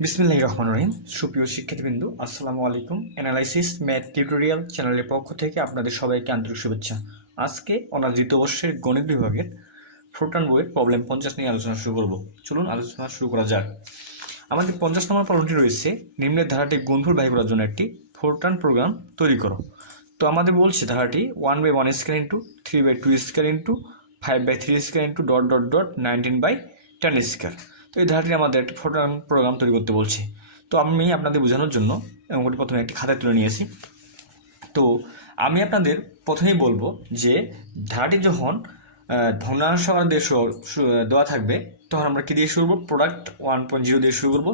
বিসমিল্লাহির রহমানির রহিম। সুপ্রিয় শিক্ষার্থীবৃন্দ, আসসালামু আলাইকুম। অ্যানালাইসিস ম্যাথ টিউটোরিয়াল চ্যানেলের পক্ষ থেকে আপনাদের সবাইকে আন্তরিক শুভেচ্ছা। আজকে অনার্স দ্বিতীয় বর্ষের গণিত বিভাগের ফোরট্রান বইয়ের প্রবলেম 50 নিয়ে আলোচনা শুরু করব। চলুন আলোচনা শুরু করা যাক। আমাদের 50 নম্বর প্রবলেমটি রয়েছে, নিম্নের ধারাটি গুণফল বাহির করার জন্য একটি ফোরট্রান প্রোগ্রাম তৈরি করো। তো আমাদের বলছে ধারাটি 1/1 square into 3/2 square into 5/3 square into dot dot dot 19/10 square. তো এই ধারাটি আমাদের একটি ফোরট্রান প্রোগ্রাম তৈরি করতে বলছে। তো আমি আপনাদের বোঝানোর জন্য অঙ্কটি প্রথমে একটি খাতায় তুলে নিয়েছি। তো আমি আপনাদের প্রথমেই বলবো যে ধারাটি যখন ভগ্নাংশ আকার দিয়ে দেওয়া থাকবে তখন আমরা কী দিয়ে শুরু করবো? প্রোডাক্ট 1.0 দিয়ে শুরু করবো।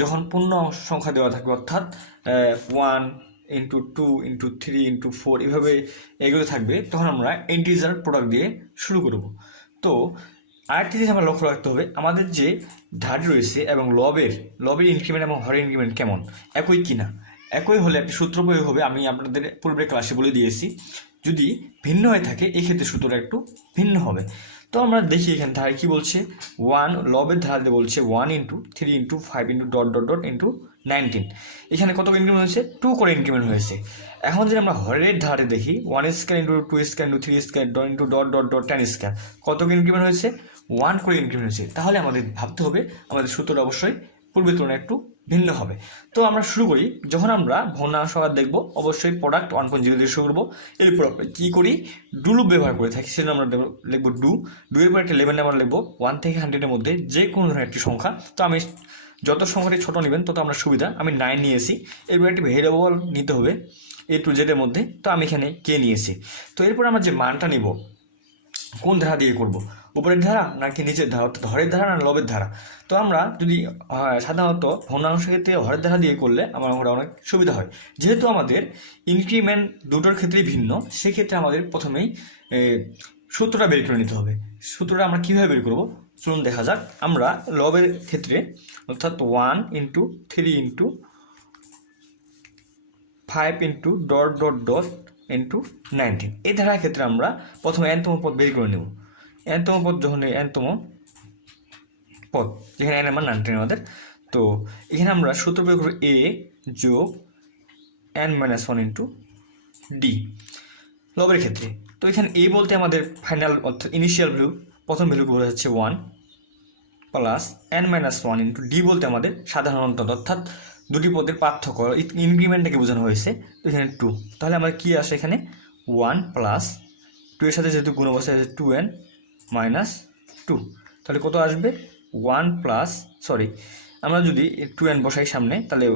যখন পূর্ণ সংখ্যা দেওয়া থাকবে অর্থাৎ 1 ইন্টু 2 ইন্টু 3 ইন্টু 4 এভাবে এগুলো থাকবে তখন আমরা ইন্টিজার প্রোডাক্ট দিয়ে শুরু করব। তো আরেকটি জিনিস আমরা লক্ষ্য রাখতে হবে, আমাদের যে ধারাটি রয়েছে এবং লবের ইনক্রিমেন্ট এবং হরের ইনক্রিমেন্ট কেমন, একই কিনা। একই হলে একটি সূত্র প্রয়োগ হবে, আমি আপনাদের পূর্বের ক্লাসে বলে দিয়েছি। যদি ভিন্ন হয়ে থাকে এই ক্ষেত্রে সূত্রটা একটু ভিন্ন হবে। তো আমরা দেখি এখানে ধারা কী বলছে, লবের ধারাতে বলছে 1 into 3 into 5 into dot dot dot into 19। এখানে কত ইনক্রিমেন্ট হয়েছে? 2 করে ইনক্রিমেন্ট হয়েছে। এখন যদি আমরা হরের ধারে দেখি 1 square into 2 square into 3 square into dot dot dot 10 square, কত ইনক্রিমেন্ট হয়েছে? 1 করে ইনক্রিমেন্ট হয়েছে। তাহলে আমাদের ভাবতে হবে আমাদের সূত্রটা অবশ্যই পূর্বের তুলনায় একটু ভিন্ন হবে। তো আমরা শুরু করি, যখন আমরা ভগ্নাংশ আকার দেখবো অবশ্যই প্রোডাক্ট 1.0 দিয়ে শুরু করবো। এরপর আমরা কী করি? ডু লুপ ব্যবহার করে থাকি, সেজন্য আমরা লিখবো ডু এর পর একটা 11 নাম্বার লিখবো 1 থেকে 100-এর মধ্যে যে কোনো ধরনের একটি সংখ্যা। তো আমি যত সংখ্যাটি ছোটো নেবেন তত আমরা সুবিধা, আমি 9 নিয়েছি। এরপর একটি ভেরিয়েবল নিতে হবে A to Z এর মধ্যে, তো আমি এখানে কে নিয়েছি। তো এরপর আমরা যে মানটা নিব কোন ধারা দিয়ে করব, উপরের ধারা নাকি নিচের ধারা, অর্থাৎ হরের ধারা না লবের ধারা। তো আমরা যদি সাধারণত ভগ্নাংশের ক্ষেত্রে হরের ধারা দিয়ে করলে আমার অনেক সুবিধা হয়। যেহেতু আমাদের ইনক্রিমেন্ট দুটোর ক্ষেত্রেই ভিন্ন, সেক্ষেত্রে আমাদের প্রথমেই সূত্রটা বের করে নিতে হবে। সূত্রটা আমরা কীভাবে বের করব চলুন দেখা যাক। আমরা লবের ক্ষেত্রে অর্থাৎ 1 into 3 into 5 into dot dot dot into 19 এই ধারার ক্ষেত্রে আমরা প্রথমে এনতম পদ বের করে নেব। এনতম পদ যখন এনতম পদ যেখানে এন আমার 19 আমাদের, তো এখানে আমরা সূত্র প্রয়োগ করব a যোগ n-1 ইন্টু ডি লবের ক্ষেত্রে। তো এখানে a বলতে আমাদের ফাইনাল অর্থাৎ ইনিশিয়াল ভ্যালু, প্রথম ভ্যালু বোঝা যাচ্ছে 1 প্লাস n-1 ইন্টু ডি বলতে আমাদের সাধারণ অন্তর, অর্থাৎ দুটি পদের পার্থক্য, ইনক্রিমেন্টটাকে বোঝানো হয়েছে। তো এখানে 2, তাহলে আমার কী আসে এখানে 1 প্লাস 2 এর সাথে যেহেতু গুণ অবস্থায় আছে 2n-2, তাহলে কত আসবে 1 প্লাস আমরা যদি 2n বসাই সামনে, তাহলে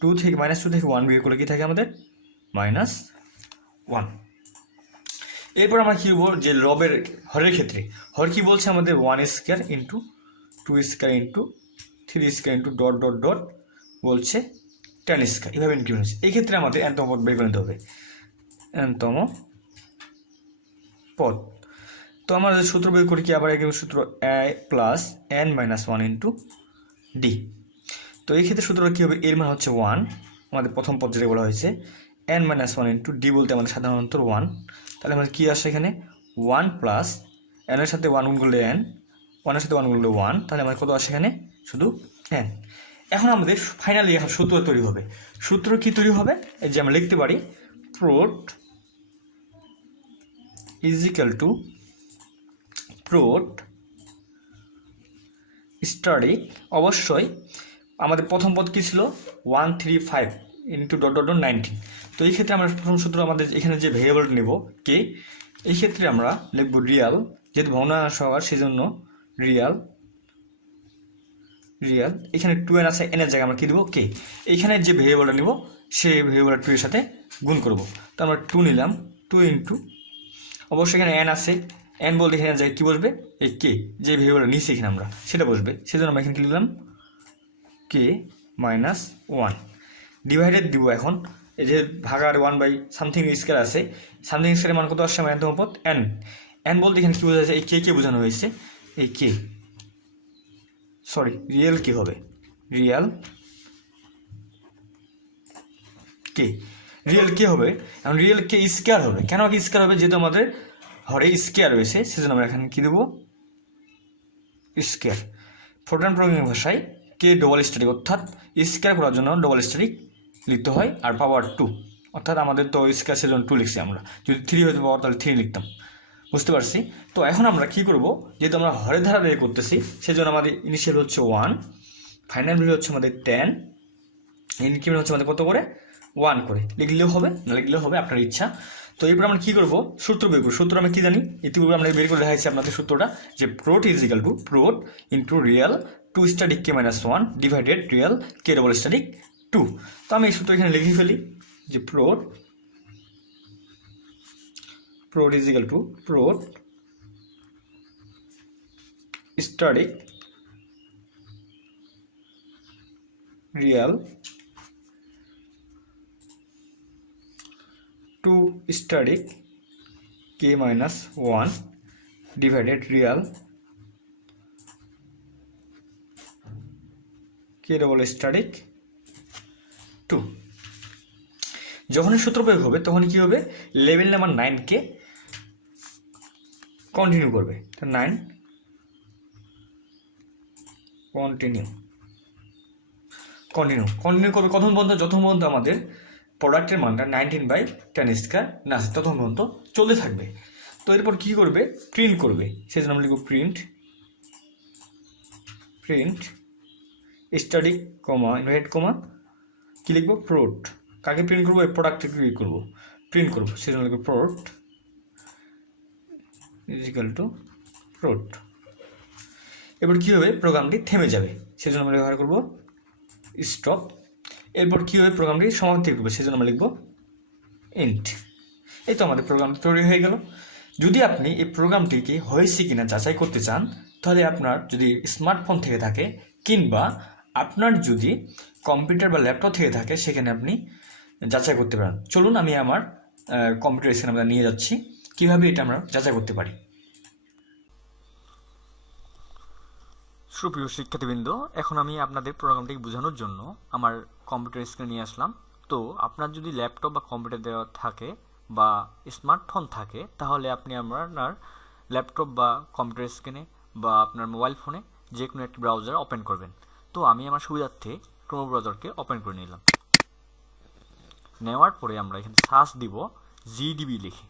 2 থেকে -2 থেকে 1 বিয়োগ করলে কী থাকে আমাদের -1। এরপর আমরা কী বলবো যে লবের হরের ক্ষেত্রে হর কী বলছে আমাদের 1 square into 2 square into 3 square into dot dot dot বলছে 10 স্কয়ার, এভাবে ইনক্রিমেন্ট হচ্ছে। এই ক্ষেত্রে আমাদের এনতম পদ বের করে নিতে হবে, এনতম পদ। তো আমরা সূত্র বের করি কি, আবার একই সূত্র a plus n-1 into D. তো এই ক্ষেত্রে সূত্রটা কী হবে? এর মান হচ্ছে 1, আমাদের প্রথম পদ যেটা বলা হয়েছে, n-1 ইন্টু ডি বলতে আমাদের সাধারণত 1, তাহলে আমাদের কী আসে এখানে 1 প্লাস n এর সাথে 1 গুণ করলে n, 1 এর সাথে 1 গুণ করলে 1, তাহলে আমাদের কত আসে এখানে শুধু n। এখন আমাদের ফাইনালি এখন সূত্র তৈরি হবে। সূত্র কি তৈরি হবে? এই যে আমরা লিখতে পারি প্রোড ইজ ইকাল টু প্রোড স্টাডি। অবশ্যই আমাদের প্রথম পদ কী ছিল 135 ইন্টু ডট ডট 19। তো এই ক্ষেত্রে আমরা প্রথম সূত্র আমাদের এখানে যে ভেরিয়েবলটা নেব কে, এই ক্ষেত্রে আমরা লিখব রিয়াল, যেহেতু ভগ্নাংশ আকার সেজন্য রিয়াল। এখানে 2n আছে, n এর জায়গায় আমরা কী দেবো কে। এইখানে যে ভেরিয়েবলটা নিব সেই ভেরিয়েবলটা 2 এর সাথে গুণ করব। তো আমরা 2 নিলাম, 2 ইন্টু অবশ্যই এখানে n আছে, n বলতে এখানে জায়গায় কী বসবে এই কে, যে ভেরিয়েবলটা নিচ্ছি এখানে আমরা সেটা বসবে, সেজন্য আমরা এখানে কী লিখলাম কে -1 ডিভাইডেড দিব। এখন এই যে ভাগার 1/সামথিং স্কয়ার আছে, সামথিং স্কয়ারের মান কত আসছে? এনতম পদ n বলতে এখানে কী বোঝা যাচ্ছে? এই কে বোঝানো হয়েছে, এই কে রিয়েল কি হবে? রিয়েল কে হবে? এখন রিয়েল কে স্কয়ার হবে। কেন কি স্কয়ার হবে? যেহেতু আমাদের হরে স্কয়ার রয়েছে সেজন্য আমরা এখানে কী দেবো স্কয়ার। ফোরট্রান প্রোগ্রামিং ভাষায় কে ডবল স্ট্যাটিক, অর্থাৎ স্কয়ার করার জন্য ডবল স্ট্যাটিক লিখতে হয়, আর পাওয়ার 2, অর্থাৎ আমাদের তো স্কয়ার সেজন্য 2 লিখছি আমরা, যদি 3 হতে পাওয়ার তাহলে 3 লিখতাম। বুঝতে পারছি? তো এখন আমরা কি করব, যেহেতু আমরা হরের ধারা বের করতেছি সেজন্য আমাদের ইনিশিয়াল হচ্ছে 1, ফাইনাল ভ্যালু হচ্ছে আমাদের 10, ইনক্রিমেন্ট হচ্ছে আমাদের কত করে 1 করে। লিখলেও হবে, না লিখলেও হবে, আপনার ইচ্ছা। তো এরপর আমরা কি করব, সূত্র বের করব। সূত্র আমরা কি জানি, ইতিপূর্বে আমরা বের করে দেখাইছি আপনাদের সূত্রটা, যে prod is equal to prod into real 2 static k minus 1 divided real k double static 2। তো আমি এই সূত্র এখানে লিখে ফেলি, যে প্রোট is equal to prot static real 2 static k minus 1 divided real k double static 2। যখনই সূত্র প্রয়োগ হবে তখন কি হবে, লেভেল নাম্বার 9 কে কন্টিনিউ করবে, 9 কন্টিনিউ করবে কতক্ষণ পর্যন্ত, যতক্ষণ পর্যন্ত আমাদের প্রোডাক্টের মানটা 19/10 স্কয়ার না আসে ততক্ষণ পর্যন্ত চলতে থাকবে। তো এরপর কি করবে, প্রিন্ট করবে, সেই জন্য আমরা লিখব print static comma inverted comma কি লিখবো, প্রোট। কাকে প্রিন্ট করবো, এই প্রোডাক্টকে প্রিন্ট করবো, সেই জন্য লিখবো প্রোট ইজ ইকাল টু প্রোট। এরপর কী হবে, প্রোগ্রামটি থেমে যাবে, সেজন্য আমরা ব্যবহার করবো স্টপ। এরপর কী হবে, প্রোগ্রামটি সমাপ্তি করবে, সেজন্য আমরা লিখবো ইন্ট। এই তো আমাদের প্রোগ্রামটি তৈরি হয়ে গেল। যদি আপনি এই প্রোগ্রামটিকে হয়েছে কিনা যাচাই করতে চান, তাহলে আপনার যদি স্মার্টফোন থেকে থাকে কিংবা আপনার যদি কম্পিউটার বা ল্যাপটপ থেকে থাকে, সেখানে আপনি যাচাই করতে পারেন। চলুন আমি আমার কম্পিউটার স্ক্রিনে আমরা নিয়ে যাচ্ছি, কীভাবে এটা আমরা যাচাই করতে পারি। সুপ্রিয় শিক্ষার্থীবৃন্দ, এখন আমি আপনাদের প্রোগ্রামটিকে বোঝানোর জন্য আমার কম্পিউটার স্ক্রিনে নিয়ে আসলাম। তো আপনার যদি ল্যাপটপ বা কম্পিউটার দেওয়া থাকে বা স্মার্টফোন থাকে, তাহলে আপনি আপনার ল্যাপটপ বা কম্পিউটার স্ক্রিনে বা আপনার মোবাইল ফোনে যে কোনো একটি ব্রাউজার ওপেন করবেন। তো আমি আমার সুবিধার্থে ক্রোম ব্রাউজারকে ওপেন করে নিলাম। নেওয়ার পরে আমরা এখানে সার্চ দিব জিডিবি লিখে।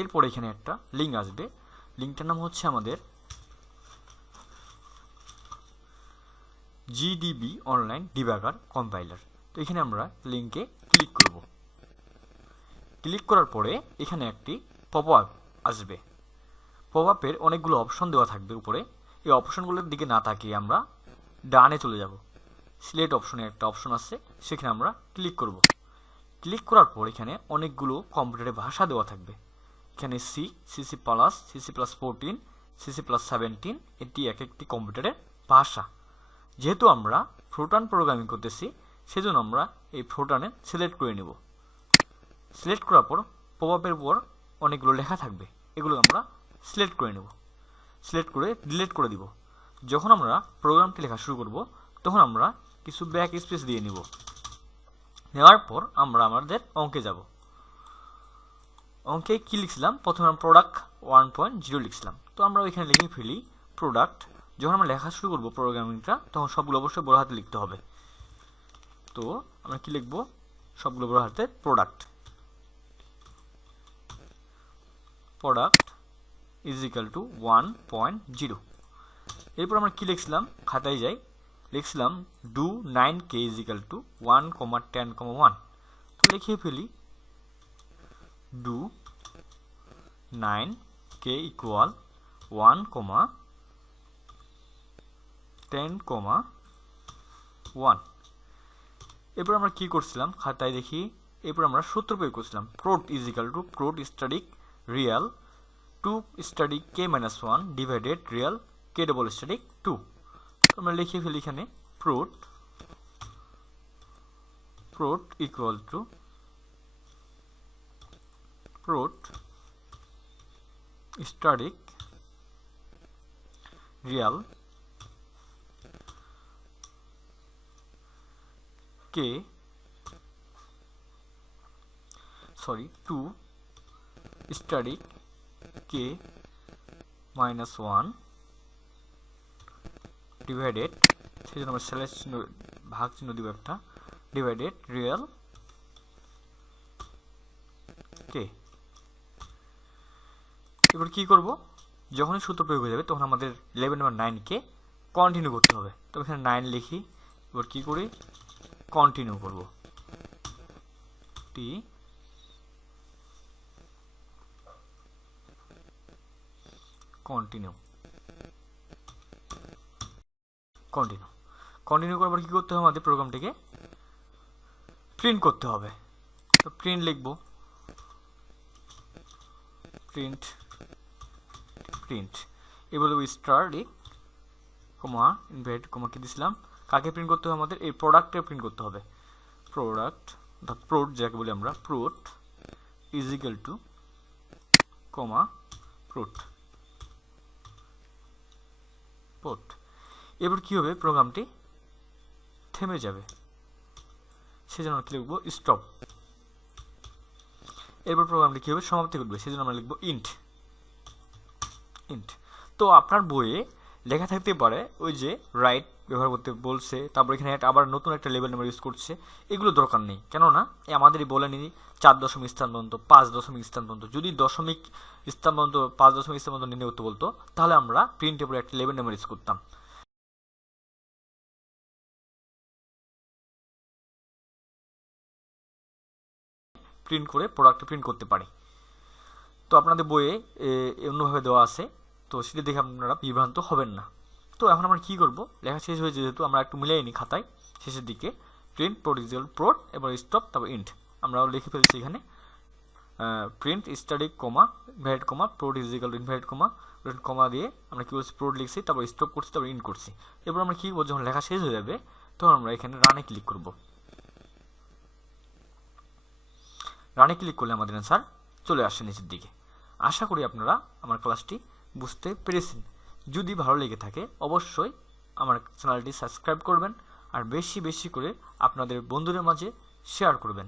এরপর এখানে একটা লিঙ্ক আসবে, লিঙ্কটার নাম হচ্ছে আমাদের জিডিবি অনলাইন ডিবাগার কম্পাইলার। তো এখানে আমরা লিঙ্কে ক্লিক করব। ক্লিক করার পরে এখানে একটি পপ আপ আসবে। পপ আপের অনেকগুলো অপশন দেওয়া থাকবে উপরে। এই অপশনগুলোর দিকে না তাকিয়ে আমরা ডানে চলে যাব। সিলেক্ট অপশনে একটা অপশন আছে, সেখানে আমরা ক্লিক করব। ক্লিক করার পর এখানে অনেকগুলো কম্পিউটারের ভাষা দেওয়া থাকবে। এখানে C++, C++14, C++17 এটি এক একটি কম্পিউটারের ভাষা। যেহেতু আমরা ফোরট্রান প্রোগ্রামিং করতেছি, সেজন্য আমরা এই ফোরট্রানে সিলেক্ট করে নেব। সিলেক্ট করার পর পপ আপের উপর অনেকগুলো লেখা থাকবে, এগুলো আমরা সিলেক্ট করে নেব। সিলেক্ট করে ডিলিট করে দিব। যখন আমরা প্রোগ্রামটি লেখা শুরু করব, তখন আমরা কিছু ব্যাক স্পেস দিয়ে নিব। নেওয়ার পর আমরা আমাদের অঙ্কে যাব। অঙ্কে কী লিখছিলাম, প্রথমে আমরা প্রোডাক্ট 1.0 লিখছিলাম। তো আমরা ওইখানে লিখে ফেলি প্রোডাক্ট। যখন আমরা লেখা শুরু করবো প্রোগ্রামিংটা, তখন সবগুলো অবশ্যই বড় হাতে লিখতে হবে। তো আমরা কি লিখবো, সবগুলো বড় হাতে প্রোডাক্ট ইজ ইকাল টু 1.0। এরপর আমরা কি লিখছিলাম, খাতায় যাই, লিখছিলাম do 9k is equal to 1,10,1। তো লিখে ফেলি ডু 9k ইকুয়াল 1,10,1। এরপর আমরা কি করছিলাম, খাতায় দেখি। এরপর আমরা সূত্র প্রয়োগ করছিলাম, prod is equal to prod static real 2 static k-1 divided real k double static 2। আমরা লিখে ফেলি এখানে prod equal to prod static real k to study k minus 1 divided, সেই জন্য আমরা স্ল্যাশ চিহ্ন ভাগ চিহ্ন দিব একটা, ডিভাইডেড রিয়েল কে। এবার কি করব, যখনই সূত্র প্রয়োগ হয়ে যাবে তখন আমাদের লেভেল নাম্বার 9কে কন্টিনিউ করতে হবে। তো এখানে 9 লিখি, এবার কি করি, কন্টিনিউ করব, টি কন্টিনিউ করার পর কি করতে হবে, আমাদের প্রোগ্রামটিকে প্রিন্ট করতে হবে। তো প্রিন্ট লিখব, প্রিন্ট এবার দেবো স্টাডি কমা ইনভার্ট কমা কি দিছিলাম, কাকে প্রিন্ট করতে হবে, আমাদের এই প্রোডাক্টে প্রিন্ট করতে হবে। প্রোডাক্ট অর্থাৎ প্রোড যাকে বলি আমরা, প্রোড ইজ ইকুয়াল টু কমা প্রোড। এবার কি হবে, প্রোগ্রামটি থেমে যাবে, সেজন্য কি লিখবো, স্টপ। এরপর প্রোগ্রামটি কি হবে, সমাপ্তি ঘটবে, সেজন্য আমরা লিখবো ইন্ট। তো আপনার বইয়ে লেখা থাকতে পারে ওই যে রাইট ব্যবহার করতে বলছে, তারপর এখানে আবার নতুন একটা লেভেল নাম্বার ইউজ করছে, এগুলো দরকার নেই, কেননা আমাদেরই বলেনি 4 দশমিক স্থান পর্যন্ত 5 দশমিক স্থান পর্যন্ত। যদি দশমিক স্থান পর্যন্ত 5 দশমিক স্থান পর্যন্ত নির্ণয় করতে বলতো, তাহলে আমরা প্রিন্টের উপরে একটা লেভেল নাম্বার ইউজ করতাম। প্রিন্ট করে প্রোডাক্টে প্রিন্ট করতে পারি। তো আপনাদের বইয়ে অন্যভাবে দেওয়া আছে, তো সেটা দেখে আপনারা বিভ্রান্ত হবেন না। তো এখন আমরা কী করব, লেখা শেষ হয়েছে যেহেতু, আমরা একটু মিলিয়ে নিই খাতায়, শেষের দিকে print prod is equal prod, এবার স্টপ, তারপর ইন্ট। আমরাও লিখে ফেলছি এখানে print study comma invert comma prod is equal to invert comma দিয়ে আমরা কী বলছি, প্রোড লিখছি, তারপর স্টপ করছি, তারপর ইন্ট করছি। এবার আমরা কী করবো, যখন লেখা শেষ হয়ে যাবে তখন আমরা এখানে রানে ক্লিক করব। রানে ক্লিক করলে আমাদের অ্যান্সার চলে আসে নিচের দিকে। আশা করি আপনারা আমার ক্লাসটি বুঝতে পেরেছেন। যদি ভালো লেগে থাকে অবশ্যই আমার চ্যানেলটি সাবস্ক্রাইব করবেন, আর বেশি বেশি করে আপনাদের বন্ধুদের মাঝে শেয়ার করবেন।